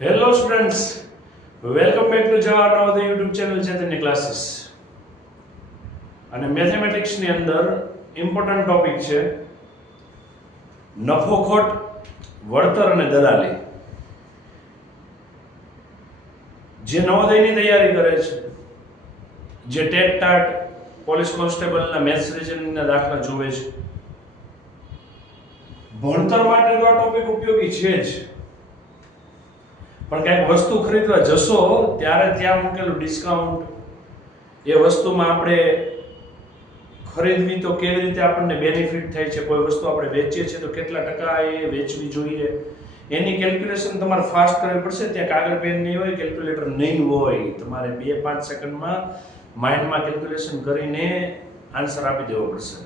Hello students, welcome back to Jawahar Navodaya YouTube channel Chaitanya Classes. અને mathematics ની અંદર important topic છે નફો ખોટ, વળતર અને દલાલી. જે નવોદયની તૈયારી કરે છે, જે ટેટ ટાટ પોલીસ કોન્સ્ટેબલના મેથ્સ રીઝનિંગના દાખલા જોવે છે, ભણતર માટે તો આ ટોપિક ઉપયોગી છે જ. પણ કંઈક વસ્તુ ખરીદવા જશો ત્યારે ત્યાં મૂકેલું ડિસ્કાઉન્ટ, એ વસ્તુમાં આપણે ખરીદવી તો કેવી રીતે આપણને બેનિફિટ થાય છે, કોઈ વસ્તુ આપણે વેચીએ છીએ તો કેટલા ટકા એ વેચવી જોઈએ, એની કેલ્ક્યુલેશન તમારે ફાસ્ટ કરવી પડશે. ત્યાં કાગળ પેન નહીં હોય, કેલ્ક્યુલેટર નહીં હોય, તમારે 2-5 સેકન્ડમાં માઇન્ડમાં કેલ્ક્યુલેશન કરીને આન્સર આપી દેવો પડશે.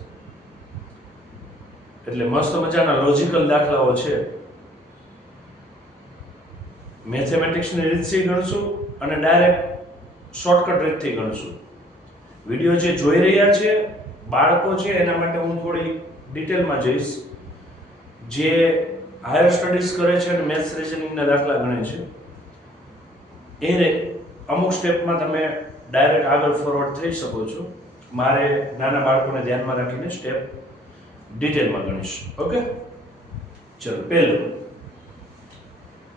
એટલે મસ્ત મજાના લોજિકલ દાખલાઓ છે. મેથેમેટિક્સની રીતથી ગણશું અને ડાયરેક્ટ શોર્ટકટ રીતથી ગણશું. વિડીયો જે જોઈ રહ્યા છે બાળકો છે એના માટે હું થોડી ડિટેલમાં જઈશ. જે હાયર સ્ટડીઝ કરે છે અને મેથ્સ રીઝનિંગના દાખલા ગણે છે, એને અમુક સ્ટેપમાં તમે ડાયરેક્ટ આગળ ફોરવર્ડ થઈ શકો છો. મારે નાના બાળકોને ધ્યાનમાં રાખીને સ્ટેપ ડિટેલમાં ગણીશ. ઓકે, ચલો. પહેલું,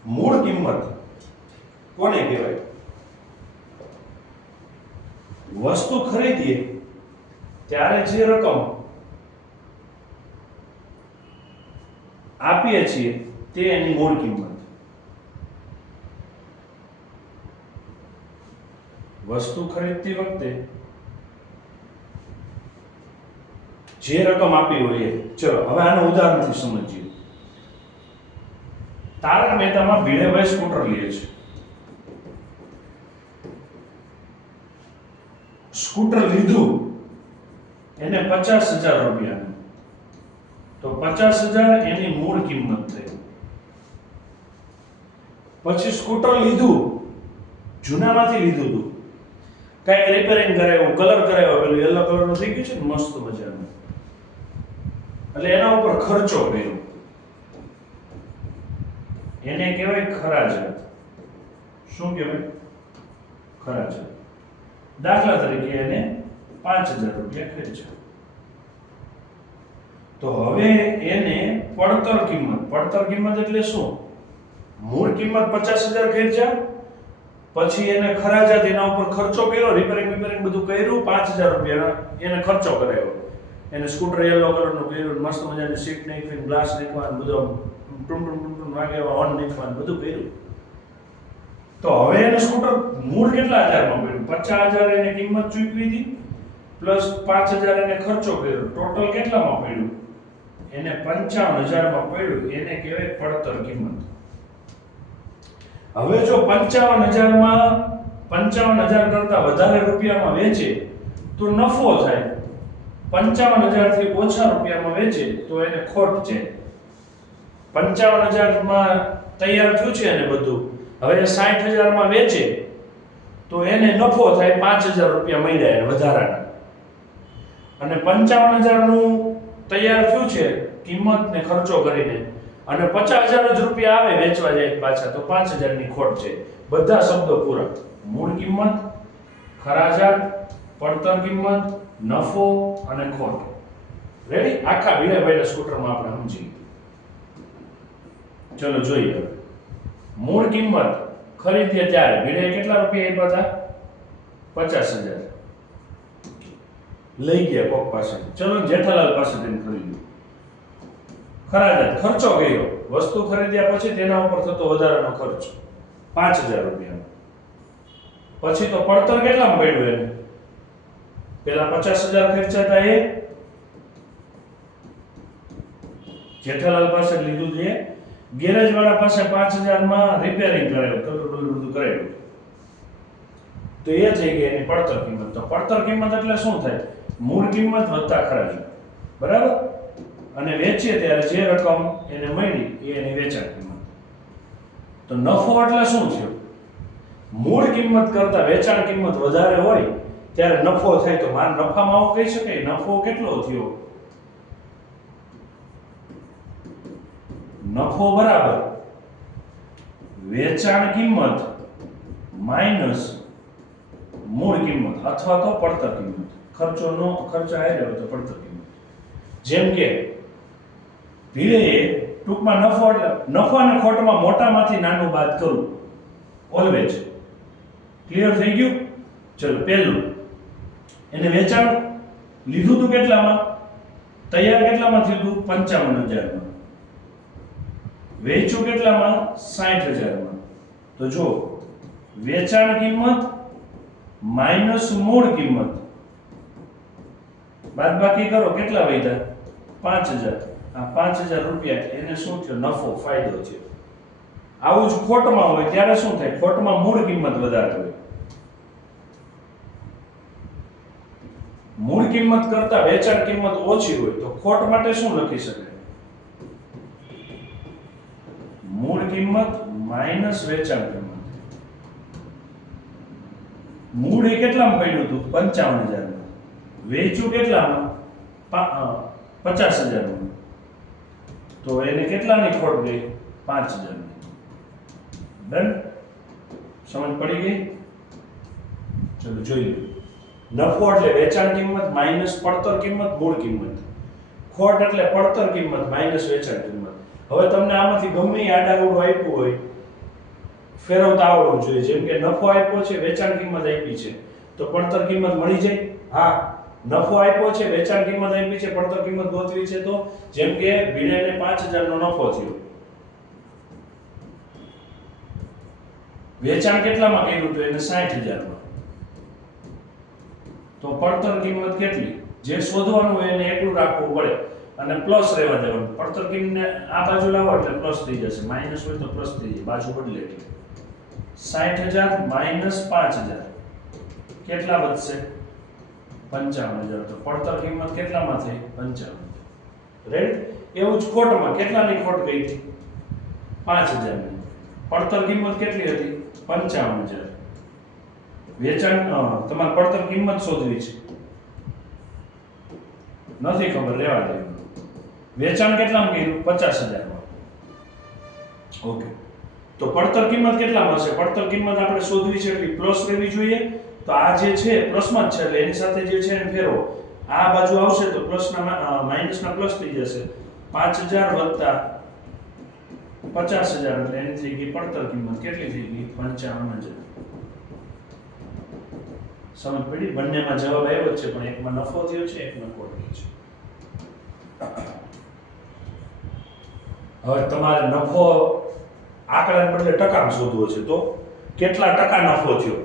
મૂળ કિંમત કોને કહેવાય? વસ્તુ ખરીદીએ ત્યારે જે રકમ આપીએ છીએ તે એની મૂળ કિંમત. વસ્તુ ખરીદતી વખતે જે રકમ આપી હોય એ. ચલો હવે આનું ઉદાહરણથી સમજીએ. તારક મહેતામાં ભીડેભાઈ સ્કૂટર લે છે. સ્કૂટર લીધું એને 50,000 રૂપિયા, તો 50,000 એની મૂળ કિંમત થઈ. પછી સ્કૂટર લીધું, જૂનામાંથી લીધું હતું, કઈક રિપેરિંગ કરાવ્યું, કલર કરાવ્યો, પેલું યલો કલરનું થઈ ગયું છે ને મસ્ત મજાનું, એટલે એના ઉપર ખર્ચો કર્યો, એને કહેવાય ખરાજાત. શું કહેવાય? ખરાજાત. દાખલા તરીકે એને 5,000 રૂપિયા ખર્ચ્યા. તો હવે એને પડતર કિંમત. પડતર કિંમત એટલે શું? મૂળ કિંમત 50,000 ખર્ચ્યા, પછી એને ખરાજાત, એના ઉપર ખર્ચો કર્યો, રિપેરિંગ બધું કર્યું, 5,000 રૂપિયા એને ખર્ચો કરાયો. એને સ્કૂટર યલો કલરનું કર્યું, મસ્ત મજાની સીટ નાખી, ગ્લાસ નાખવાનું, બધું ટુમ વાગે, હોર્ન નાખવાનું, બધું કર્યું. તો હવે એને સ્કૂટર મૂળ કેટલા હજારમાં પડ્યું? 50,000 એને કિંમત ચૂકવી હતી, પ્લસ 5,000 એને ખર્ચો કર્યો, ટોટલ કેટલામાં પડ્યું? એને 55,000માં પડ્યું. એને કહેવાય પડતર કિંમત. હવે જો 55,000 કરતા વધારે રૂપિયામાં વેચે તો નફો થાય, 55,000 થી ઓછા રૂપિયામાં વેચે તો એને ખોટ છે. 55,000માં તૈયાર થયું છે અને બધું, હવે 60,000માં વેચે તો એને નફો થાય, 5,000 રૂપિયા મળ્યા એને વધારાના. અને 55,000 નું તૈયાર થયું છે કિંમત ને ખર્ચો કરીને, અને 50,000 જ રૂપિયા આવે વેચવા જાય પાછા, તો 5,000 ની ખોટ છે. બધા શબ્દો પૂરા: મૂળ કિંમત, ખરાજાત, પડતર કિંમત, નફો અને ખોટ. રેડી? આખા ભીડેભાઈના સ્કૂટરમાં આપણે સમજી. ચલો જોઈએ. મૂળ કિંમત ખરીદીએ ત્યારે ભીડે કેટલા રૂપિયા આપ્યા હતા? 50,000. લઈ ગયા કોક પાસે, ચલો જેઠાલાલ પાસેથી ખરીદ્યું. ખરાજાત, ખર્ચો કર્યો, વસ્તુ ખરીદ્યા પછી તેના ઉપર થતો વધારાનો ખર્ચ 5,000 રૂપિયા. પછી તો પડતર કેટલામાં પડ્યું એને? પેલા 50,000 ખર્ચા હતા એ જેઠાલાલ પાસે લીધું છે, ગેરેજ વાળા પાસે 5,000માં રિપેરિંગ કરાવ્યું, બધું કરાવ્યું, તો એ થઈ ગઈ એની પડતર કિંમત. તો પડતર કિંમત એટલે શું થાય? મૂળ કિંમત વત્તા ખરાજાત. બરાબર? અને વેચીએ ત્યારે જે રકમ એને મળી એ એની વેચાણ કિંમત. તો નફો એટલે શું થયો? મૂળ કિંમત કરતા વેચાણ કિંમત વધારે હોય ત્યારે નફો થાય. તો મારા નફામાં આવું કહી શકાય, નફો કેટલો થયો? નફો બરાબર વેચાણ કિંમત માઈનસ મૂળ કિંમત અથવા તો પડતર કિંમત. ખર્ચ આવ્યો તો પડતર કિંમત. જેમ કે ભીડે ટૂંકમાં નફો અને ખોટમાં મોટામાંથી નાનું બાદ કરું ઓલવેજ. ક્લિયર થઈ ગયું? ચલો પહેલું એને વેચાણ લીધું તું કેટલામાં? તૈયાર કેટલામાં થયું તું? 55,000 માં. વેચ્યું કેટલામાં? 60,000 માં. તો જો વેચાણ કિંમત માઈનસ મૂળ કિંમત બાદબાકી કરો કેટલા વધ્યા? 5,000. આ 5,000 રૂપિયા એને શું થયો? નફો, ફાયદો છે. આવું જ ખોટમાં હોય ત્યારે શું થાય? ખોટમાં મૂળ કિંમત વધારે હોય. મૂળ કિંમત કરતા વેચાણ કિંમત ઓછી હોય તો ખોટ માટે શું લખી શકાય? મૂળ કિંમત માઈનસ વેચાણ કિંમત. મૂળ એ કેટલામાં પડ્યું હતું? 55,000 માં. વેચ્યું કેટલામાં? 50,000 માં. તો એને કેટલાની ખોટ ગઈ? 5,000 ની. ડન? સમજ પડી ગઈ? ચલો જોઈએ. નફો એટલે વેચાણ કિંમત માઈનસ પડતર કિંમત મૂળ કિંમત. ખોટ એટલે પડતર કિંમત માઈનસ વેચાણ કિંમત. હવે તમને આમાંથી ગમે આડાઅવળું આપ્યું હોય ફેરવતા આવડવું જોઈએ. જેમ કે નફો આપ્યો છે, વેચાણ કિંમત આપી છે, તો પડતર કિંમત મળી જાય? હા. નફો આપ્યો છે, વેચાણ કિંમત આપી છે, પડતર કિંમત ગોતવી છે, તો જેમ કે ભીડેને 5,000 નો નફો થયો. વેચાણ કેટલામાં કર્યું તો એને 60,000 માં. તો પડતર કિંમત કેટલી? જે શોધવાનું હોય એને એકલું રાખવું પડે અને પ્લસ રહેવા દેવાનું. પડતર કિંમતને આ બાજુ લાવો એટલે પ્લસ થઈ જશે, માઈનસ હોય તો પ્લસ થઈ જાય, બાજુ બદલે એટલે 60,000 માઈનસ 5,000 કેટલા વધશે? 55,000. તો પડતર કિંમત કેટલામાં થઈ? 55,000. રાઈટ? એવું જ ખોટમાં કેટલાની ખોટ ગઈ હતી? 5,000 ની. પડતર કિંમત કેટલી હતી? 55,000. વેચાણ તમારે પડતર કિંમત શોધવી છે, નથી ખબર, લેવા દેવું. વેચાણ કેટલામાં કર્યું? 50,000 માં. ઓકે. તો પડતર કિંમત કેટલામાં હશે? પડતર કિંમત આપણે શોધવી છે એટલે પ્લસ લેવી જોઈએ. તો આ જે છે પ્લસમાં જ છે એટલે એની સાથે જે છે એને ફેરવો. આ બાજુ આવશે તો પ્લસના માઈનસના પ્લસ થઈ જશે. 5,000 વત્તા 50,000 એટલે એની થઈ ગઈ પડતર કિંમત કેટલી થઈ ગઈ? 55,000. સમજ પડી? બંનેમાં જવાબ આવ્યો જ છે પણ એકમાં નફો થયો છે, એકમાં ખોટ ગઈ છે. હવે તમારે નફો આંકડાને બદલે ટકામાં શોધવો છે, તો કેટલા ટકા નફો થયો?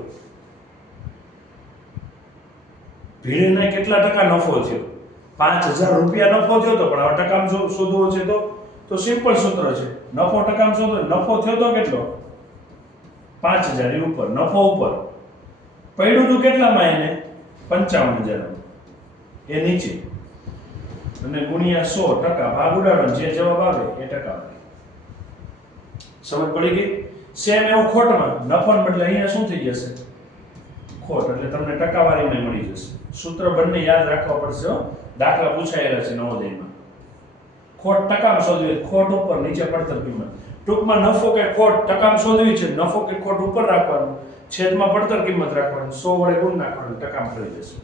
ભીડને કેટલા ટકા નફો થયો? 5,000 રૂપિયા નફો થયો તો, પણ હવે ટકામાં શોધવો છે તો સિમ્પલ સૂત્ર છે. નફો ટકામાં શોધો. નફો થયો તો કેટલો? 5,000 એ ઉપર, નફો ઉપર. પડ્યું તું કેટલામાં એને? 55,000 એ નીચે. અને ગુણ્યા 100% ભાગ ઉડાડવાનો, જે જવાબ આવે એ ટકા. સમજ પડી ગઈ? સેમ એવું ખોટમાં. નફોને બદલે અહીંયા શું થઈ જશે? ખોટ. એટલે તમને ટકાવારીમાં મળી જશે. સૂત્ર બંને યાદ રાખવા પડશે હો. દાખલા પૂછાયેલા છે નવોદયમાં. ખોટ ટકામાં શોધવી, ખોટ ઉપર, નીચે પડતર કિંમત. ટૂંકમાં નફો કે ખોટ ટકામાં શોધવી છે, નફો કે ખોટ ઉપર રાખવાનું, છેદમાં પડતર કિંમત રાખવાનું, 100 વડે ગુણ નાખવાનું, ટકામાં થઈ જશે.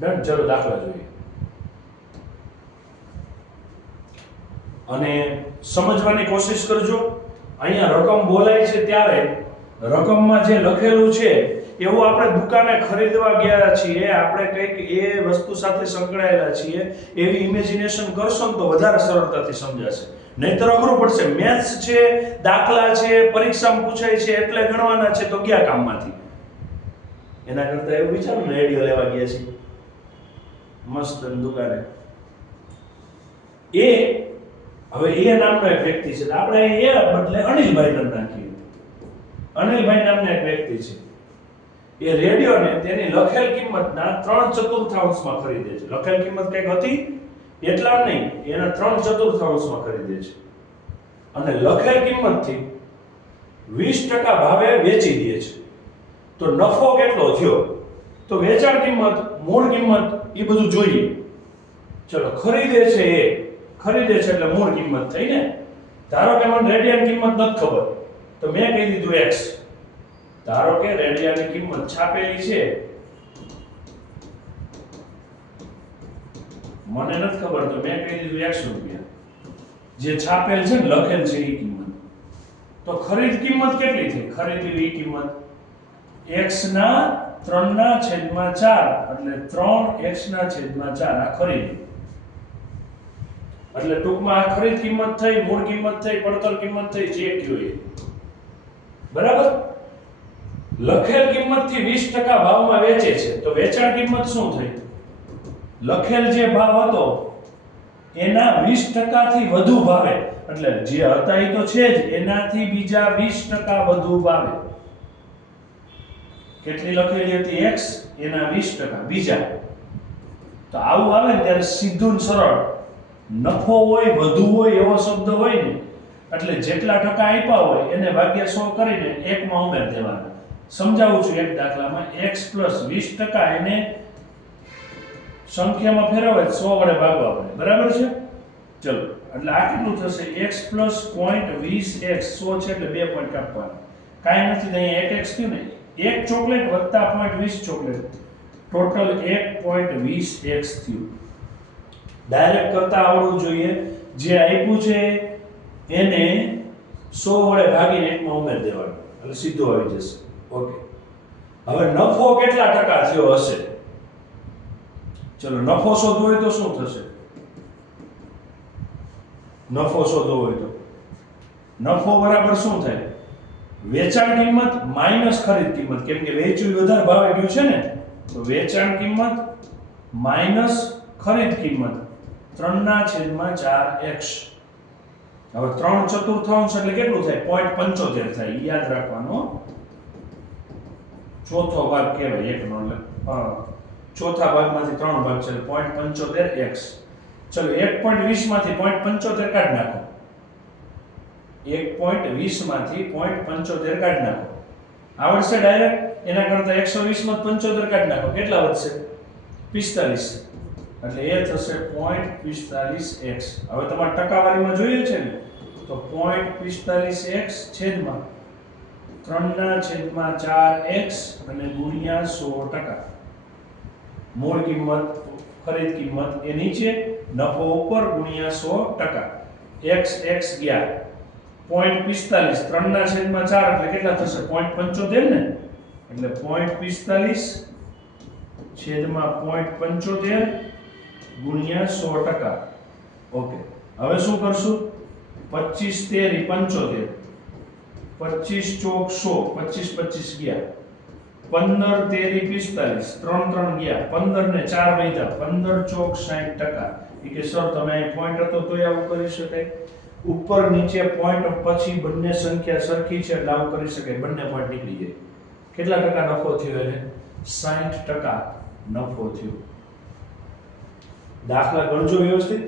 ડન? ચલો દાખલા જોઈએ. અને સમજવાની કોશિશ કરજો. અહીંયા રકમ બોલાય છે ત્યારે રકમમાં જે લખેલું છે એવું આપણે દુકાને ખરીદવા ગયા છીએ, આપણે કંઈક એ વસ્તુ સાથે સંકળાયેલા છીએ એવી ઇમેજિનેશન કરશો ને તો વધારે સરળતાથી સમજાશે. નહીતર અઘરું પડશે. મેથ્સ છે, દાખલા છે, પરીક્ષામાં પૂછાય છે એટલે ગણવાના છે તો ગયા કામમાંથી. એના કરતા એવું વિચારો ને રેડિયો લેવા ગયા છીએ મસ્ત દુકાને. હવે એ નામનો એક વ્યક્તિ છે, આપણે એ બદલે અનિલભાઈ નામ નાખીએ. અનિલભાઈ નામના એક વ્યક્તિ છે, એ રેડિયોને તેની લખેલ કિંમતના 3/4 ખરીદે છે. લખેલ કિંમત કંઈક હતી એટલા નહીં, એના 3/4 ખરીદે છે અને લખેલ કિંમતથી 20% ભાવે વેચી દે છે. તો નફો કેટલો થયો? તો વેચાણ કિંમત, મૂળ કિંમત એ બધું જોઈએ. ચલો, ખરીદે છે એટલે મૂળ કિંમત થઈ ને. ધારો કે મને રેડિયન કિંમત નથી ખબર, તો મેં કહી દીધું x. ધારો કે રેડિયાની કિંમત છાપેલી છે, મને નથી ખબર તો મેં કહી દીધું 100 રૂપિયા. જે છાપેલ છે ને લખેલ છે એ કિંમત. તો ખરીદ કિંમત કેટલી થઈ? ખરીદેલી કિંમત x ના 3/4 એટલે 3x/4 આ ખરીદ. એટલે ટૂંકમાં આ ખરીદ કિંમત થઈ, મૂળ કિંમત થઈ, પડતર કિંમત થઈ, જે કયો એ. બરાબર? લખેલ કિંમતથી 20% ભાવમાં વેચે છે તો વેચાણ કિંમત શું થઈ? લખેલ જે ભાવ હતો એના 20% થી વધુ ભાવે, એટલે જે હતા એ તો છે જ, એનાથી બીજા 20% વધુ ભાવે. કેટલી લખેલી હતી? x, એના 20% બીજા. તો આવું આવે ને ત્યારે સીધું ને સરળ નફો હોય, વધુ હોય એવો શબ્દ હોય ને એટલે જેટલા ટકા આપ્યા હોય એને ભાગ્યા 100 કરીને એકમાં ઉમેર દેવાના. સમજાવું છું એક દાખલામાં. x + 20% એને સંખ્યામાં ફેરવે 100 વડે ભાગવા પડે. બરાબર છે? ચલો, એટલે આ કેટલું થશે? x + 0.20x 100 છે એટલે 2 પોઈન્ટ કાપવાના. કાંઈ નથી તો અહીંયા 1x થયું ને. 1 ચોકલેટ વત્તા 0.20 ચોકલેટ ટોટલ 1.20x થયું. ડાયરેક્ટ કરતા આવડવું જોઈએ. જે આપ્યું છે એને 100 વડે ભાગીને એકમાં ઉમેર દેવાનો એટલે સીધો આવી જશે. ઓકે, હવે નફો કેટલા ટકા થયો હશે? ચલો, નફો શોધવો હોય તો શું થશે? નફો શોધવો હોય તો નફો બરાબર શું થાય? વેચાણ કિંમત માઈનસ ખરીદ કિંમત. કેમ કે વેચ્યું વધારે ભાવે ગયું છે ને, તો વેચાણ કિંમત માઈનસ ખરીદ કિંમત 3/4x. હવે 3/4 એટલે કેટલું થાય? 0.75 થાય. યાદ રાખવાનો. ચોથો ભાગ કહેવાય એકનો, એટલે ચોથા ભાગમાંથી 3 ભાગ છે 0.75x. ચલો, 1.20 માંથી 0.75 કાઢી નાખો. 1.20 માંથી 0.75 કાઢી નાખો. આવડશે ડાયરેક્ટ? એના કરતા 120 માંથી 75 કાઢી નાખો. કેટલા વધશે? 45. એટલે એ થશે 0.45x. હવે તમારે ટકાવારીમાં જોઈએ છે ને, તો 0.45x છેદમાં 3/4x અને ગુણ્યા 100%. મૂળ કિંમત, ખરીદ કિંમત એ નીચે, નફો ઉપર, ગુણ્યા 100%. x ગયા 0.45 3/4 એટલે કેટલા થશે? 0.75 ને. એટલે 0.45 છેદમાં 0.75 ગુણ્યા 100%. ઓકે, હવે શું કરશું? 25 તેરી 75, 25 ચોક 100, 25 25 ગયા, 15 તેરી 45, 3 3 ગયા, 15 ને 4 વધ્યા, 15 ચોક 60%. એ કે સર તમે અહીં પોઈન્ટ હતો તોય આવું કરી શકાય? ઉપર નીચે પોઈન્ટ પછી બંને સંખ્યા સરખી છે એટલે આવું કરી શકાય. બંને પોઈન્ટ નીકળી જાય. કેટલા ટકા નફો થયો? એને 60% નફો થયો. દાખલા ગણજો વ્યવસ્થિત.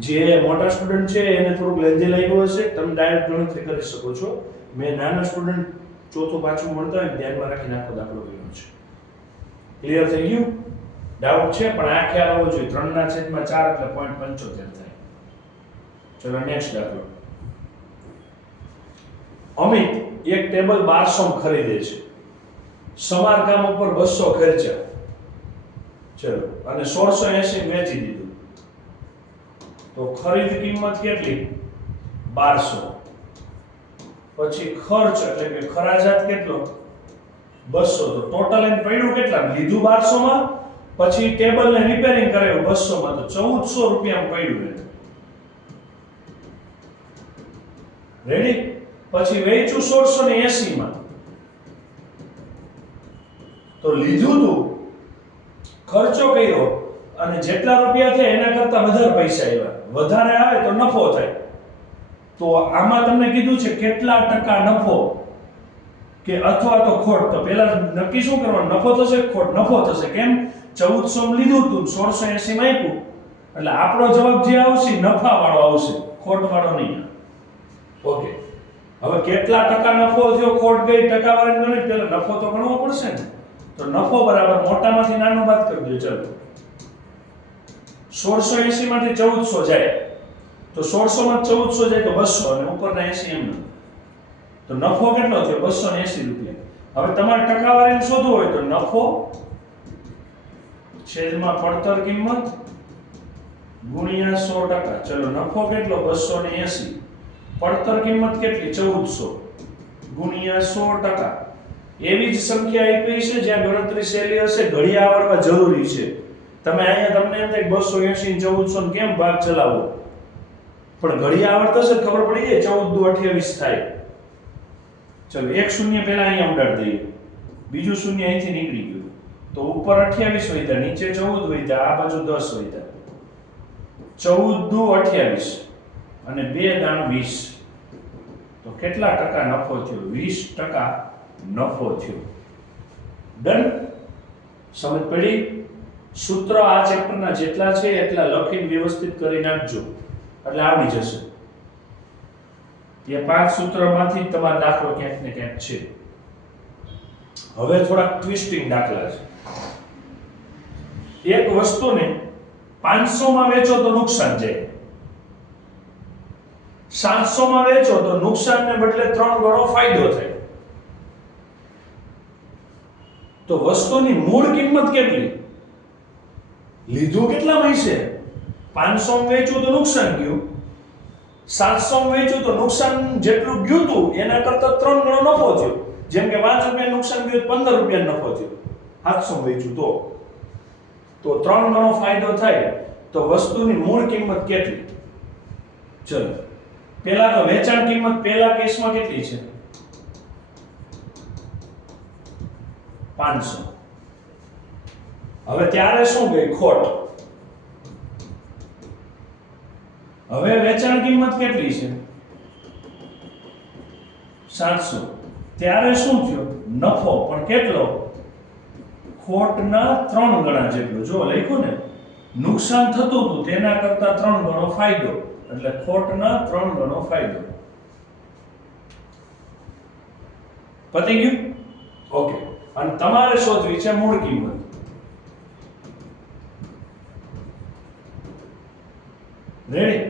જે મોટા સ્ટુડન્ટ છે એને થોડુંક લેન્ધી લાગ્યું હશે, તમે ડાયરેક્ટ ગણતરી કરી શકો છો. મેં નાના સ્ટુડન્ટ ચોથું પાછું મળતા હોય ધ્યાનમાં રાખીને આખો દાખલો કર્યો છે. ક્લિયર થઈ ગયું? ડાઉટ છે? પણ આ ખ્યાલ હોવો જોઈએ. 3/4 એટલે 0.75 થાય. ચલો, નેક્સ્ટ દાખલો. અમિત એક ટેબલ 1200 ખરીદે છે. સમારકામ ઉપર 200 ખર્ચા. ચલો, અને 1680 વેચી દીધું. તો ખરીદ કિંમત કેટલી? 1200. પછી ખર્ચ એટલે કે ખરાજાત કેટલો? 200. તો ટોટલ એમ પડ્યું કેટલા? લીધું 1200 માં, પછી ટેબલ ને રિપેરિંગ કરાવ્યું 200 માં, તો 1400 રૂપિયામાં પડ્યું. રેડી? પછી વેચ્યું 1680 માં. તો લીધું તું, ખર્ચો કર્યો અને જેટલા રૂપિયા થયા એના કરતા વધારે પૈસા આવ્યા. વધારે આવે તો નફો થાય. તો આમાં તમને કીધું છે કેટલા ટકા નફો કે અથવા તો ખોટ. તો પહેલા નક્કી શું કરવાનું? નફો થશે કે ખોટ? નફો થશે. કેમ? 1400 માં લીધું તું, 1680 માં આપ્યું, એટલે આપણો જવાબ જે આવશે નફા વાળો આવશે, ખોટ વાળો નહીં. ઓકે, હવે કેટલા ટકા નફો થયો, ખોટ ગઈ, ટકાવારી ગણી, પહેલા નફો તો ગણવો પડશે ને. તો નફો બરાબર મોટામાંથી નાનું બાદ કરી દો. ચલો, 1680 માંથી 1400 જાય તો 1600 માં 1400 જાય તો 200 અને ઉપરના 80 એમ. તો તો નફો કેટલો થયો 280 રૂપિયા. હવે તમારે ટકાવારીને શોધવું હોય તો નફો છેદમાં પડતર કિંમત ગુણ્યા 100%. ચલો નફો કેટલો 280, પડતર કિંમત કેટલી 1400 ગુણ્યા 100%. એવી જ સંખ્યા આપી છે જ્યાં ગણતરી સહેલી હશે, ઘડિયા આવડવા જરૂરી છે. તમે અહીંયા તમને એમ થાય 280 1400 કેમ ભાગ ચલાવો, પણ ઘડિયા આવડતા છે ખબર પડી જાય 14 દુ 28 થાય. ચલો એક શૂન્ય પહેલા અહીંયા ઉડાડી દઈએ, બીજું શૂન્ય અહીંથી નીકળી ગયું તો ઉપર 28 વધ્યા, નીચે 14 વધ્યા, આ બાજુ 10 વધ્યા. 14 દુ 28 અને 2 દાણ 20. તો કેટલા ટકા નફો થયો? 20% નફો થયો. ડન? સમજ પડી? સૂત્ર આ ચેપ્ટરના જેટલા છે એટલા લખીને વ્યવસ્થિત કરી નાખજો એટલે આવડી જશે. એ 5 સૂત્રમાંથી તમારો દાખલો ક્યાંક ને ક્યાંક છે. હવે થોડા ટ્વિસ્ટિંગ દાખલા છે. એક વસ્તુને 500 માં વેચો તો નુકસાન જાય, 700 માં વેચો તો નુકસાનને બદલે 3 ગણો ફાયદો થાય. તો વસ્તુની મૂળ કિંમત કેટલી? લીધું કેટલામાં હશે? 500 માં વેચ્યું તો નુકસાન ગયું, 700 માં વેચ્યું તો નુકસાન જેટલું ગયું હતું એના કરતા 3 ગણો નફો થયો. જેમ કે 5 રૂપિયા નુકસાન ગયું 15 રૂપિયા નફો થયો, 700 માં વેચ્યું તો 3 ગણો ફાયદો થાય. તો વસ્તુની મૂળ કિંમત કેટલી? ચલો પહેલા તો વેચાણ કિંમત પહેલા કેસમાં કેટલી છે? 500. હવે ત્યારે શું ગઈ? ખોટ. હવે વેચાણ કિંમત કેટલી છે? 700. ત્યારે શું થયો? નફો, પણ કેટલો? ખોટના 3 ગણા જેટલો. જો લખ્યું ને, નુકસાન થતું હતું તેના કરતા 3 ગણો ફાયદો, એટલે ખોટના 3 ગણો ફાયદો. પતી ગયું? ઓકે. અને તમારે શોધવી છે મૂળ કિંમત. રેડી?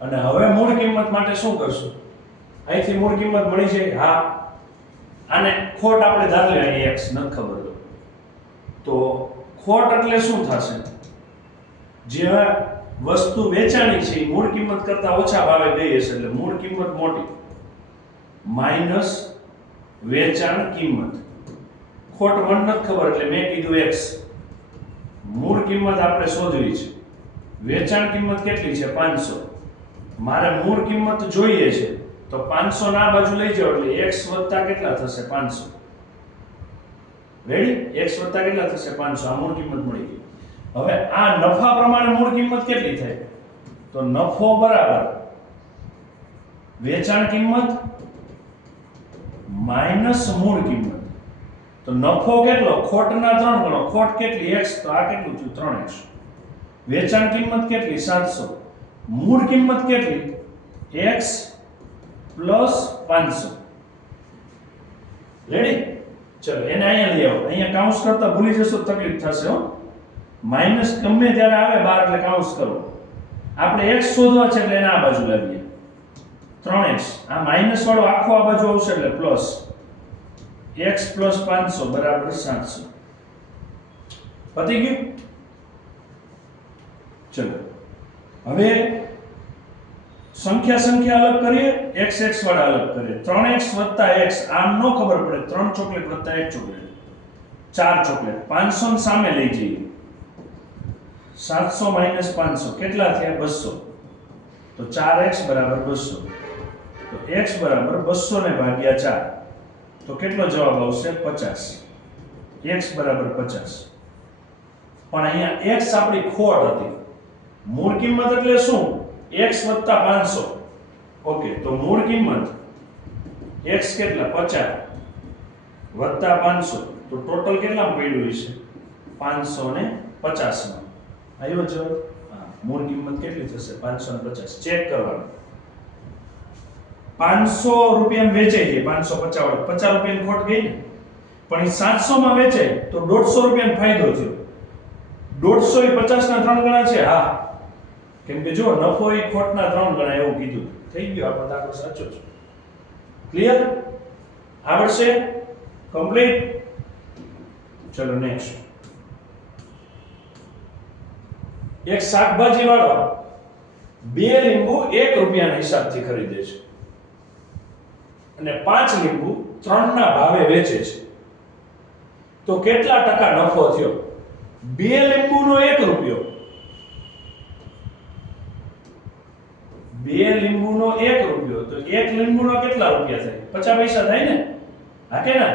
અને હવે મૂળ કિંમત માટે શું કરશું? અહીંથી મૂળ કિંમત મળી છે. હા, આને ખોટ આપણે ધાર લે, અહીં x ન ખબર તો ખોટ એટલે શું થશે? જે વસ્તુ વેચાણી છે એ મૂળ કિંમત કરતા ઓછા ભાવે ગઈ હશે એટલે મૂળ કિંમત મોટી માઈનસ વેચાણ કિંમત. ખોટ 1 નથી ખબર એટલે મેં કીધું x. મૂળ કિંમત આપણે શોધવી છે. વેચાણ કિંમત કેટલી છે? 500. મારે મૂળ કિંમત જોઈએ છે તો 500 ના બાજુ લઈ જાઓ એટલે x વત્તા કેટલા થશે? 500. રેડી? x વત્તા કેટલા થશે? 500. આ મૂળ કિંમત મળી ગઈ. હવે આ નફા પ્રમાણે મૂળ કિંમત કેટલી થાય? તો નફો બરાબર વેચાણ કિંમત માઈનસ મૂળ કિંમત. તો નફો કેટલો? ખોટના 3 ગણો. ખોટ કેટલી? x. તો આ કેટલું થયું? 3x. વેચાણ કિંમત કેટલી? 700. મૂળ કિંમત કેટલી? x plus 500. રેડી? ચલો એને અહીંયા લઈ આવો. અહીંયા કાઉન્સ કરતા ભૂલી જશો તો તકલીફ થશે હો. માઈનસ ગમે ત્યારે આવે બહાર એટલે કાઉન્સ કરો. આપણે x શોધવા છે એટલે એને આ બાજુ લાવીએ. 3x. આ માઈનસ વાળો આખો આ બાજુ આવશે એટલે પ્લસ x પ્લસ 500 બરાબર 700. પતી ગયું? ચલો હવે સંખ્યા અલગ કરીએ, x વાળા અલગ કરીએ. 3x વત્તા x આમ નો ખબર પડે. 3 ચોકલેટ વત્તા 1 ચોકલેટ 4 ચોકલેટ. 500 ની સામે લઈ જઈએ. 700 માઈનસ 500 કેટલા થયા? 200. તો 4x બરાબર 200. તો x બરાબર 200 ને ભાગ્યા 4. તો કેટલો જવાબ આવશે? 50. x બરાબર 50. પણ અહીંયા x આપણી ખોટ હતી. મૂળ કિંમત એટલે શું? x વત્તા 500. ઓકે, તો મૂળ કિંમત x કેટલા? 50 વત્તા 500. તો ટોટલ કેટલા પડ્યું છે? 550 માં. આવ્યો જવાબ? હા. મૂળ કિંમત કેટલી થશે? 550. ચેક કરવાનું. 500 રૂપિયા વેચાઈ છે. 550 વાળો 50 રૂપિયાની ખોટ ગઈ ને, પણ એ 700 માં વેચાય તો 150 રૂપિયાનો ફાયદો થયો. 150 એ 50 ના 3 ગણા છે. હા, કેમ કે જો નફો એ ખોટના 3 ગણા એવું કીધું. થઈ ગયો આપણો દાખલો સાચો છે. ક્લિયર? આવડશે? કમ્પ્લીટ? ચલો નેક્સ્ટ. એક શાકભાજી વાળો 2 લીંબુ 1 રૂપિયાના હિસાબથી ખરીદે છે અને 5 લીંબુ 3 ના ભાવે વેચે છે, તો કેટલા ટકા નફો થયો? 2 લીંબુનો 1 રૂપિયો, 2 લીંબુનો 1 રૂપિયો, તો 1 લીંબુનો કેટલા રૂપિયા થાય? 50 પૈસા થાય ને? હા કે ના?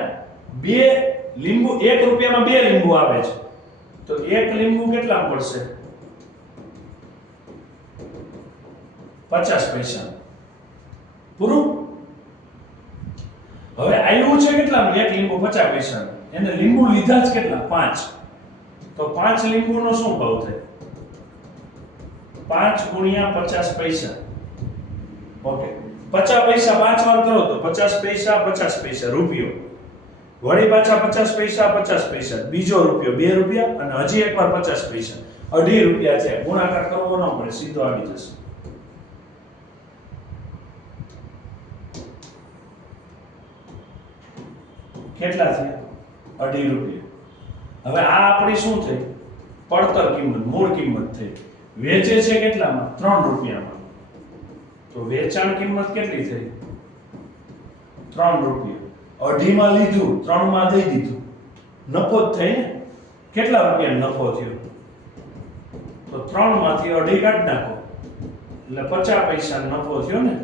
2 લીંબુ 1 રૂપિયામાં 2 લીંબુ આવે છે, તો 1 લીંબુ કેટલા પડશે? 50 પૈસા. પૂરું? હવે આવ્યું છે કેટલાનું? 1 લીંબુ 50 પૈસાનું. એને લીંબુ લીધા જ કેટલા? 5. તો 5 લીંબુનો શું ભાવ થાય? 5 ગુણ્યા 50 પૈસા. ઓકે, 50 પૈસા 5 વાર કરો તો 50 પૈસા 50 પૈસા રૂપિયો, વળી પાછા 50 પૈસા 50 પૈસા, બીજો રૂપિયો 2 રૂપિયા, અને હજી એકવાર 50 પૈસા, 2.5 રૂપિયા છે. ગુણાકાર કરવો ન પડે, સીધો આવી જશે. કેટલા થયા? 2.5 રૂપિયા. હવે આ આપણી શું થઈ? પડતર કિંમત, મૂળ કિંમત થઈ. વેચે છે કેટલામાં? 3 રૂપિયામાં. તો વેચાણ કિંમત કેટલી થઈ? 3 રૂપિયા. 2.5 માં લીધું, 3 માં દઈ દીધું, નફો જ થઈ ને? કેટલા રૂપિયા નફો થયો? તો 3 માંથી 2.5 કાઢી નાખો એટલે 50 પૈસા નફો થયો ને?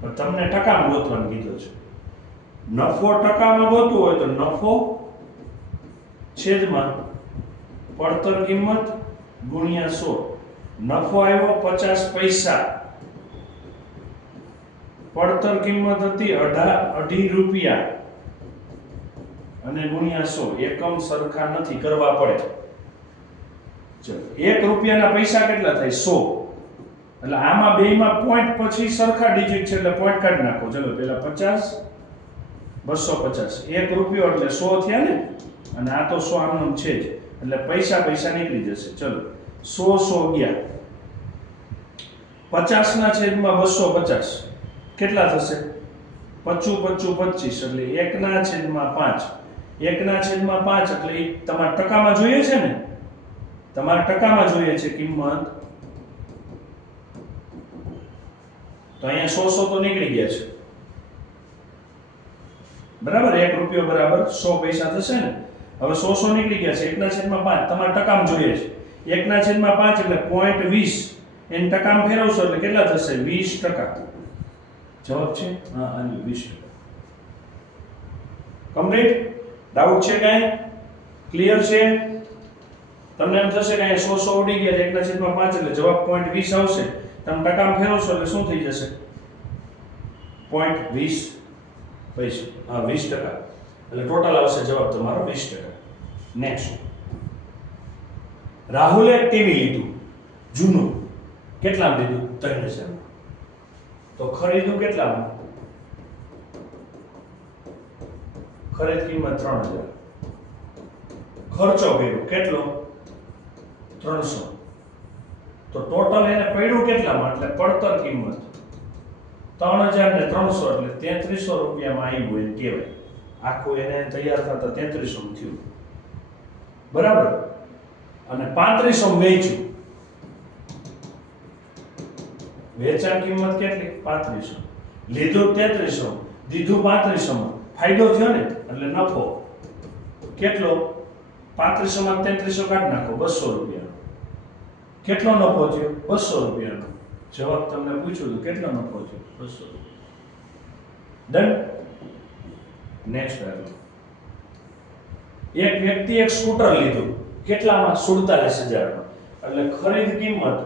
પણ તમને ટકામાં ગોતવાનું કીધું છે. નફો ટકામાં ગોતવો હોય તો નફો છેદમાં પડતર કિંમત ગુણ્યા 100. નફો આવ્યો 50 પૈસા, પડતર કિંમત હતી 2.5 રૂપિયા, અને ગુણ્યા 100. એકમ સરખા નથી, કરવા પડે. ચલો, 1 રૂપિયાના પૈસા કેટલા થાય? 100. એટલે આમાં બેયમાં પોઈન્ટ પછી સરખા ડિજિટ છે એટલે પોઈન્ટ કાઢી નાખો. ચલો, પહેલા 50, 250. 1 રૂપિયો એટલે 100 થયા ને? અને આ તો 100 આમનું છે જ, એટલે પૈસા પૈસા નીકળી જશે. ચલો, 100 ગયા. 50 ના છેદમાં 250 કેટલા થશે? 25 25 એટલે 1 ના છેદમાં 5. 1 ના છેદમાં 5 એટલે એ તમારા ટકામાં જોઈએ છે ને? તમારા ટકામાં જોઈએ છે કિંમત, તો અહીંયા 100 તો નીકળી ગયા છે. બરાબર? 1 રૂપિયો બરાબર 100 પૈસા થશે ને? હવે 100 નીકળી ગયા છે. 1 ના છેદમાં 5 તમારા ટકામાં જોઈએ છે. 1 ના છેદમાં 5 એટલે 0.20, એને ટકામાં ફેરવશો એટલે કેટલા થશે? 20%. જવાબ છે હા, અને 20%. કમ્પ્લીટ? ડાઉટ છે કાંઈ? ક્લિયર છે? તમને એમ થશે કે અહીંયા 100 ઉડી ગયા, 1 ના છેદમાં 5 એટલે જવાબ 0.20 આવશે. તમે ટકામાં ફેરવશો એટલે શું થઈ જશે? 0.20 પૈસા. હા, 20%. એટલે ટોટલ આવશે જવાબ તમારો 20%. નેક્સ્ટ. રાહુલે એક ટીવી લીધું જૂનું. કેટલામાં લીધું? 3000 માં. તો ખરીદ્યું કેટલામાં? ખરીદ કિંમત 3000. ખર્ચો કર્યો કેટલો? 300. તો ટોટલ એને પડ્યું કેટલામાં? એટલે પડતર કિંમત 3000 ને 300 એટલે 3300 રૂપિયામાં આવ્યું એમ કહેવાય. આખું એને તૈયાર થતા 3300 થયું. બરાબર? અને 3500 વેચ્યું. વેચાણ કિંમત કેટલી? 3500. લીધું 3300, દીધું 3500 માં. ફાયદો થયો ને? એટલે નફો કેટલો? 3500 માં 3300 કાઢી નાખો, 200 રૂપિયા. કેટલો નફો થયો? 200 રૂપિયાનો. જવાબ તમને પૂછ્યું તો કેટલો નફો થયો? 200 રૂપિયા. ડન? Next value. એક વ્યક્તિ એક સ્કૂટર લીધું. કેટલામાં? 47000 માં. એટલે ખરીદ કિંમત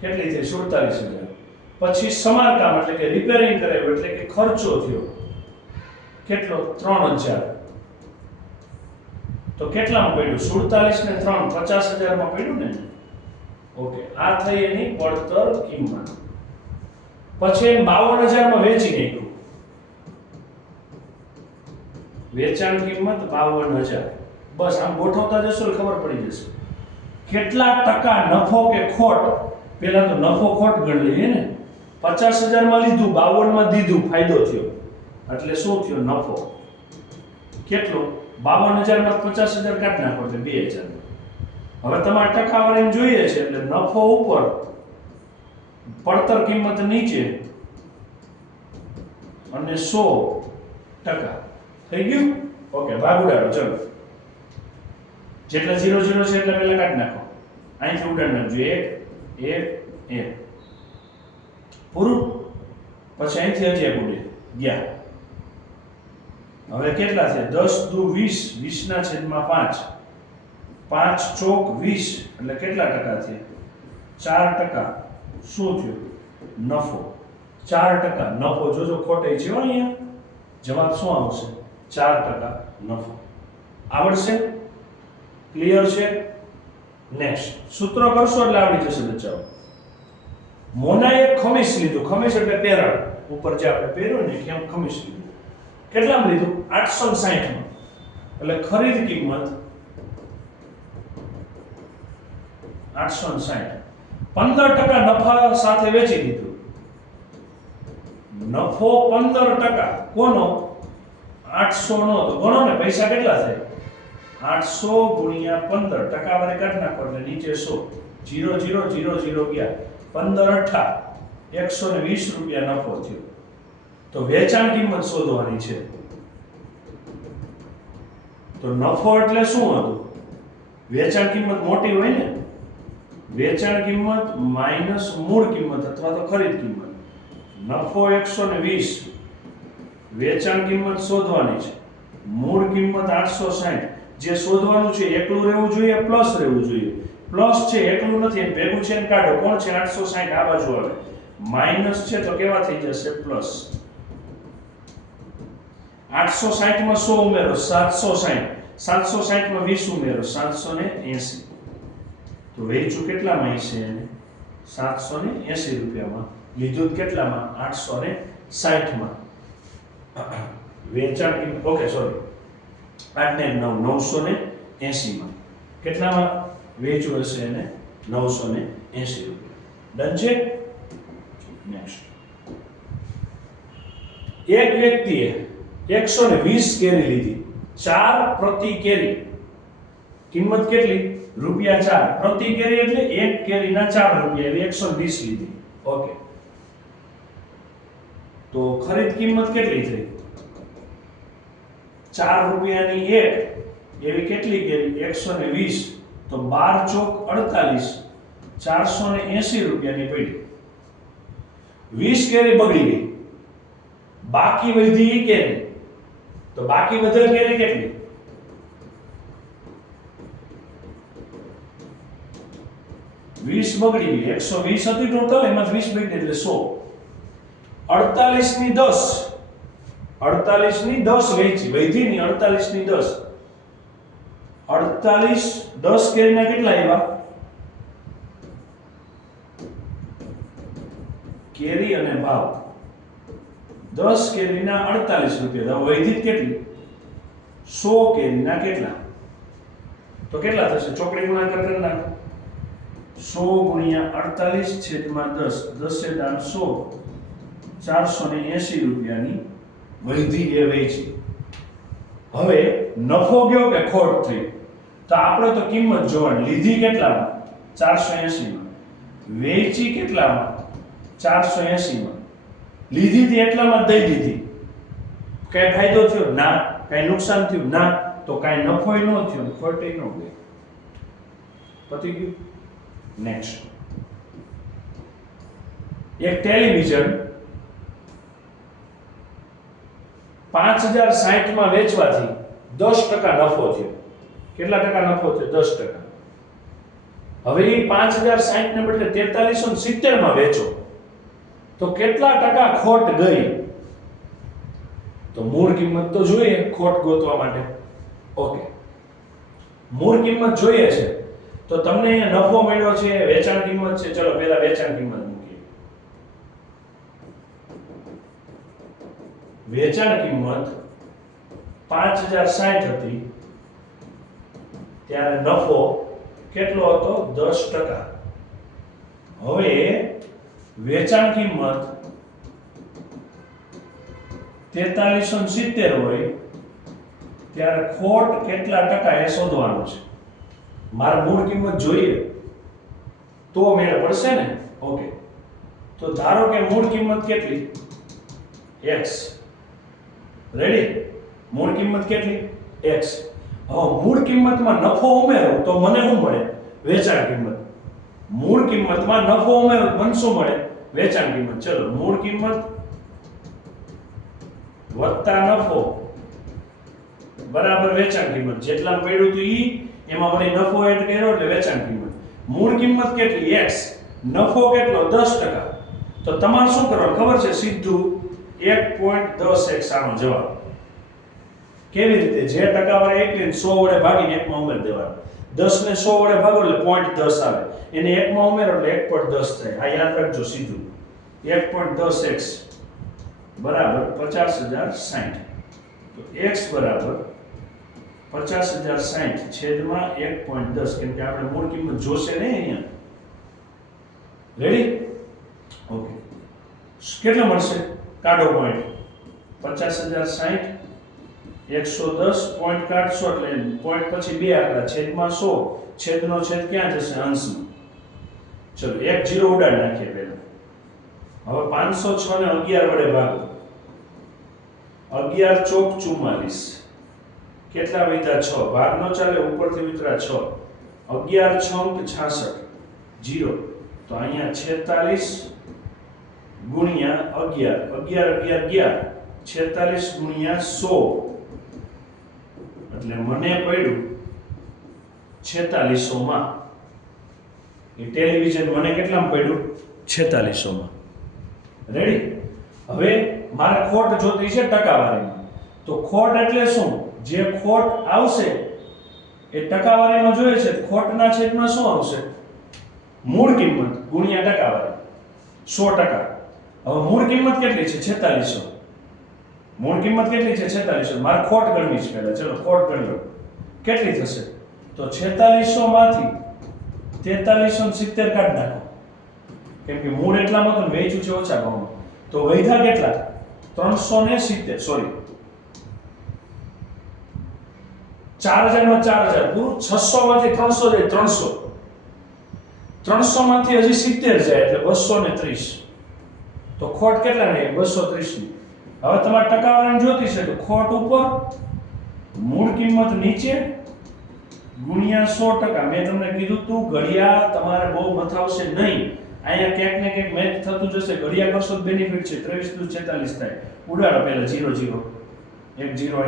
કેટલી થઈ? 47000. પછી સમારકામ એટલે કે રિપેરિંગ કરાવ્યું એટલે કે ખર્ચો થયો કેટલો? 3000. તો કેટલામાં પડ્યું? 47 ને 3 50000 માં પડ્યું ને? ઓકે, આ થઈ એની પડતર કિંમત. પછી એ 52000 માં વેચી નાખ્યું. વેચાણ કિંમત 52000. બસ આમ ગોઠવતા જશો એટલે ખબર પડી જશે કેટલા ટકા નફો કે ખોટ પેલા તો નફો ખોટ ગણ લઈએ ને. 50,000 માં લીધું, 52 માં દીધું, ફાયદો થયો. એટલે શું થયો? નફો. કેટલો? 52,000 માં 50,000 કાઢી નાખો એટલે 2,000. હવે તમારે ટકાવારી જોઈએ છે એટલે નફો ઉપર, પડતર કિંમત નીચે અને 100%. થઈ ગયું? ઓકે, ભાગ ઉડાડો. ચલો, જેટલા 0 0 છે એટલે પહેલા કાઢી નાખો. અહીંથી ઉડાડી નાખજો. 1 1 1. પૂરું. પછી અહીંથી હજી એક ઉડે ગયા. હવે કેટલા છે? 10 દુ 20, 20 ના છેદમાં 5, 5 ચોક 20 એટલે કેટલા ટકા છે? 4%. શું થયું? નફો. 4% નફો. જોજો ખોટે છે હો અહીંયા. જવાબ શું આવશે? 4% નફો. આવડશે? ક્લિયર છે? નેક્સ્ટ સૂત્ર કરશો એટલે આવડી જશે બચ્ચાઓ. મોનાએ ખમીસ લીધું. ખમીસ એટલે પહેરણ, ઉપર જે આપણે પહેર્યું ને કેમ ખમીસ લીધું. કેટલામાં લીધું? 860 માં. એટલે ખરીદ કિંમત 860. 15% નફા સાથે વેચી દીધું. નફો 15%. કોનો? 800 નો. તો ગણો ને પૈસા કેટલા થાય? 800 ગુણ્યા 15. ટકાવારી કાઢી નાખો એટલે નીચે 100. 0 0 0 0 ગયા. 15 8 120 રૂપિયા નફો થયો. તો વેચાણ કિંમત શોધવાની છે. તો નફો એટલે શું હતું? વેચાણ કિંમત મોટી હોય ને. વેચાણ કિંમત માઈનસ મૂળ કિંમત અથવા તો ખરીદ કિંમત. નફો 120, વેચાણ કિંમત શોધવાની છે. મૂળ કિંમત 860. જે શોધવાનું છે એકલું રહેવું જોઈએ, પ્લસ રહેવું જોઈએ. પ્લસ છે એકલું નથી, ભેગું છે ને કાઢો. કોણ છે? 860 આ બાજુ આવે. માઈનસ છે તો કેવા થઈ જશે? પ્લસ. 860 માં 100 ઉમેરો 760. 760 માં 20 ઉમેરો 780. તો વેચ્યું કેટલામાં હશે એને? 780 રૂપિયામાં. લીધું કેટલામાં? 860 માં. વેચાણ કિંમત ઓકે સોરી 8 ને 9 980 માં. કેટલામાં વેચ્યું હશે એને? 980 રૂપિયા. ડન છે? નેક્સ્ટ. એક વ્યક્તિએ 120 કેરી લીધી. 4 પ્રતિ કેરી. કિંમત કેટલી? ₹4. પ્રતિ કેરી એટલે એક કેરીના 4 રૂપિયા એટલે 120 લીધી. ઓકે. તો ખરીદ કિંમત કેટલી થઈ? 4 રૂપિયાની એક એવી કેટલી કેરી? 120. તો 12 ચોક 48, 480 રૂપિયાની પડી. 20 કેરી બગડી ગઈ. બાકી વધી ઈ કેરી. તો બાકી વધેલ કેરી કેટલી? 20 બગડી ગઈ. 120 હતી ટોટલ, એમાં 20 બગડી એટલે 100. 48 ની 10. 48 ની 10 વેચી. વધી ની 48 ની 10. 48 10 કેરીના કેટલા આવ્યા? કેરી અને ભાવ 10 કેરીના 48 રૂપિયા. હવે વૈધિક કેટલી? 100 કેરીના કેટલા? તો કેટલા થશે? ચોકડી ગુણાકાર કરી નાખો. 100 ગુણ્યા 48 છેદમાં 10. 10 એ દાન 100. 480 રૂપિયાની વૈધિક એ વેચી. હવે નફો ગયો કે ખોટ થઈ? તો આપણે તો કિંમત જોવાની. લીધી કેટલામાં? 480 માં. વેચી કેટલામાં? 480 માં. લીધી હતી એટલામાં દઈ દીધી. કઈ ફાયદો થયો? ના. કઈ નુકસાન થયું? ના. તો કઈ નફોય ન થયો, ખોટે ન ગઈ. પતી ગયું. નેક્સ્ટ. એક ટેલિવિઝન 5060 માં વેચવાથી 10% નફો થયો. કેટલા ટકા નફો થયો? 10%. હવે એ 5060 ને બદલે 4370 માં વેચો તો કેટલા ટકા ખોટ ગઈ? તો મૂળ કિંમત તો જોઈએ ખોટ ગોતવા માટે. ઓકે, મૂળ કિંમત જોઈએ છે તો તમને અહીંયા નફો મળ્યો છે, વેચાણ કિંમત છે. ચલો પહેલા વેચાણ કિંમત મૂકીએ. વેચાણ કિંમત 5060 હતી ત્યારે નફો કેટલો હતો? 10%. હવે વેચાણ કિંમત 4370 હોય ત્યારે ખોટ કેટલા ટકા એ શોધવાનું છે. મારે મૂળ કિંમત જોઈએ તો મેળ પડશે ને. ઓકે, તો ધારો કે મૂળ કિંમત કેટલી? x. રેડી? મૂળ કિંમત કેટલી? x. હવે મૂળ કિંમતમાં નફો ઉમેરો તો મને શું મળે? વેચાણ કિંમત. મૂળ કિંમતમાં નફો ઉમેરો મને શું મળે? વેચાણ કિંમત. ચલો, મૂળ કિંમત વત્તા નફો બરાબર વેચાણ કિંમત. જેટલા પડ્યું હતું ઈ એમાં વળી નફો એડ કર્યો એટલે વેચાણ કિંમત. મૂળ કિંમત કેટલી? x. નફો કેટલો? 10%. તો તમારે શું કરવાનું ખબર છે? સીધું 1.10x આનો જવાબ. કેવી રીતે? જે ટકાવાળા 1 ને 100 વડે ભાગીને 1 માં ઉમેરી દેવાનું. 10 ને 100 વડે ભાગો એટલે 0.10 આવે. એને 1 માં ઉમેરો એટલે 1.10 થાય. આ યાદ રાખજો સીધું. 1.10x બરાબર 50060. તો x બરાબર 50060 છેદમાં 1.10, કેમ કે આપણે મૂળ કિંમત જોશે નહીં અહીંયા. રેડી? ઓકે, કેટલો મળશે? કાઢો પોઈન્ટ. 50060 110 પોઈન્ટ કાઢશો એટલે પોઈન્ટ પછી બે આંકડા છેદમાં 100. છેદનો છેદ ક્યાં જશે? અંશમાં. ચલો, એક જીરો ઉડાડી નાખીએ પહેલા. હવે 506 ને 11 વડે ભાગો. 11 ચોક 44. કેટલા વધ્યા? 6. ભાગ નો ચાલે, ઉપરથી વિતરા 6. 11 છંક 66 0. તો અહીંયા 46 ગુણ્યા 11 ગયા 46 ગુણ્યા 100 એટલે મને પડ્યું 4600 માં. એ ટેલિવિઝન મને કેટલામાં પડ્યું? 4600 માં. રેડી? હવે મારે ખોટ જોતી છે ટકાવારીમાં. તો ખોટ એટલે શું? જે ખોટ આવશે એ ટકાવારીમાં જોઈએ છે. ખોટના છેદમાં શું આવશે? મૂળ કિંમત ગુણ્યા ટકાવારી 100%. હવે મૂળ કિંમત કેટલી છે? 4600. મૂળ કિંમત કેટલી છે? 4600. મારે ખોટ ગણવી છે પહેલા. ચલો, ખોટ ગણી લો. કેટલી થશે? તો 4600 માંથી 4370 કાઢી નાખો. કેમ કે મૂળ એટલામાં તો વેચ્યું છે ઓછા ભાવમાં. તો વૈધા કેટલા? 370. સોરી, 4000 માં 4000 પૂરું. 600 માંથી 300 જાય 300. 300 માંથી હજી 70 જાય એટલે 230. તો ખોટ કેટલા ને? 230 ની. હવે તમારે ટકાવારી જોતી છે તો ખોટ ઉપર, મૂળ કિંમત નીચે ગુણ્યા 100%. મેં તમને કીધું તું ઘડિયા તમારે બહુ મથાવશે નહીં. અહીંયા ક્યાંક ને ક્યાંક મેચ થતું જશે. ઘડિયા કરશો તો બેનિફિટ છે. 23 થાય. ઉડાડો પહેલા 0 0. એક 0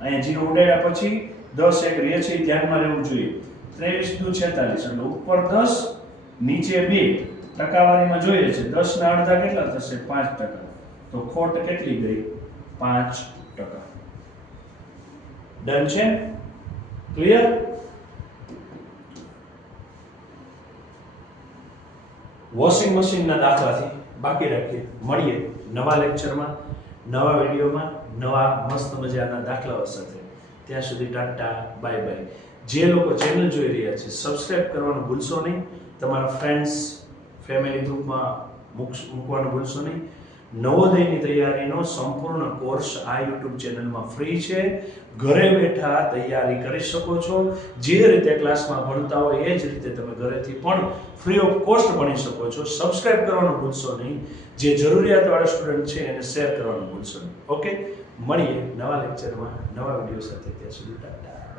અહીંયા 0 ઉડાડ્યા પછી 10 એક રહે છે, ધ્યાનમાં રહેવું જોઈએ. 23 46 એટલે ઉપર 10 નીચે 2. ટકાવારીમાં જોઈએ છે 10 ના અડધા કેટલા થશે? 5%. તો ખોટ કેટલી ગઈ? 5%. ડન છે? ક્લિયર? વોશિંગ મશીનના દાખલાથી બાકી રાખીએ. મળીએ નવા લેક્ચરમાં, નવા વિડીયોમાં, નવા મસ્ત મજાના દાખલાઓ સાથે. ત્યાં સુધી ટાટા, બાય બાય. જે લોકો ચેનલ જોઈ રહ્યા છે સબસ્ક્રાઇબ કરવાનું ભૂલશો નહીં. તમારા ફ્રેન્ડ્સ ફેમિલી ગ્રુપમાં મૂકવાનું ભૂલશો નહીં. નવોદયની તૈયારીનો સંપૂર્ણ કોર્સ આ YouTube ચેનલમાં ફ્રી છે. ઘરે બેઠા તૈયારી કરી શકો છો. જે રીતે ક્લાસમાં ભણતા હોય એ જ રીતે તમે ઘરેથી પણ ફ્રી ઓફ કોસ્ટ ભણી શકો છો. સબસ્ક્રાઇબ કરવાનું ભૂલશો નહીં. જે જરૂરિયાતવાળા સ્ટુડન્ટ છે એને શેર કરવાનું ભૂલશો નહીં. ઓકે, મળીએ નવા લેક્ચરમાં, નવા વિડીયો સાથે. ત્યાં સુધી ટાટા.